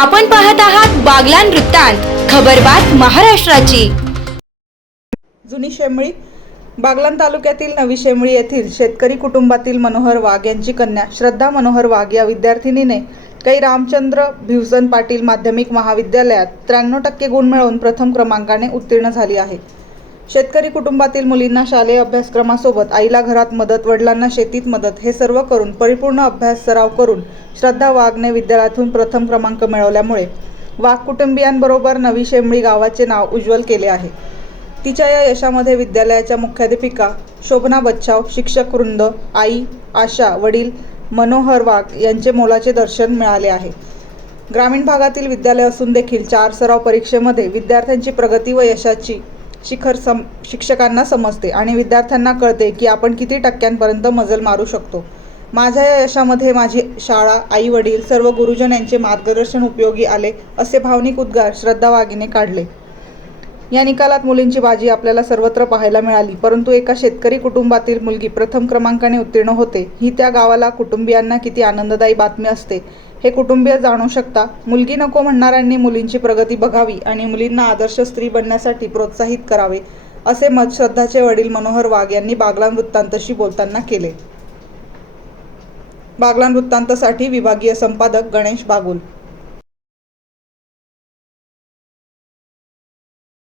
आपण पाहत आहात बागलान वृत्तांत खबरबात महाराष्ट्राची. जुनी शेमळी बागलान तालुक्यातील नवी शेमळी येथील शेतकरी कुटुंबातील मनोहर वाघ यांची कन्या श्रद्धा मनोहर वाघ या विद्यार्थिनीने काही रामचंद्र भिवसन पाटील माध्यमिक महाविद्यालयात त्र्याण्णव टक्के गुण मिळवून प्रथम क्रमांकाने उत्तीर्ण झाली आहे. शेतकरी कुटुंबातील मुलींना शालेय अभ्यासक्रमासोबत आईला घरात मदत वडिलांना शेतीत मदत हे सर्व करून परिपूर्ण अभ्यास सराव करून श्रद्धा वाघने विद्यालयातून प्रथम क्रमांक मिळवल्यामुळे वाघ कुटुंबियांबरोबर नवी शेमळी गावाचे नाव उज्ज्वल केले आहे. तिच्या या यशामध्ये विद्यालयाच्या मुख्याध्यापिका शोभना बच्छाव शिक्षक वृंद आई आशा वडील मनोहर वाघ यांचे मोलाचे दर्शन मिळाले आहे. ग्रामीण भागातील विद्यालय असून देखील चार सराव परीक्षेमध्ये विद्यार्थ्यांची प्रगती व यशाची शिखर सम शिक्षकांना समजते आणि विद्यार्थ्यांना कळते की आपण किती टक्क्यांपर्यंत मजल मारू शकतो. माझ्या या यशामध्ये माझी शाळा आई वडील सर्व गुरुजन यांचे मार्गदर्शन उपयोगी आले असे भावनिक उद्गार श्रद्धा वाघीने काढले. या निकालात मुलींची बाजी आपल्याला सर्वत्र पाहायला मिळाली परंतु एका शेतकरी कुटुंबातील मुलगी प्रथम क्रमांकाने उत्तीर्ण होते. ही त्या गावाला कुटुंबियांना किती आनंददायी बातमी असते हे कुटुंबीय जाणू शकता. मुलगी नको म्हणणाऱ्यांनी मुलींची प्रगती बघावी आणि मुलींना आदर्श स्त्री बनण्यासाठी प्रोत्साहित करावे असे मत श्रद्धाचे वडील मनोहर वाघ यांनी बागलान वृत्तांतशी बोलताना केले. बागलान वृत्तांतसाठी विभागीय संपादक गणेश बागुल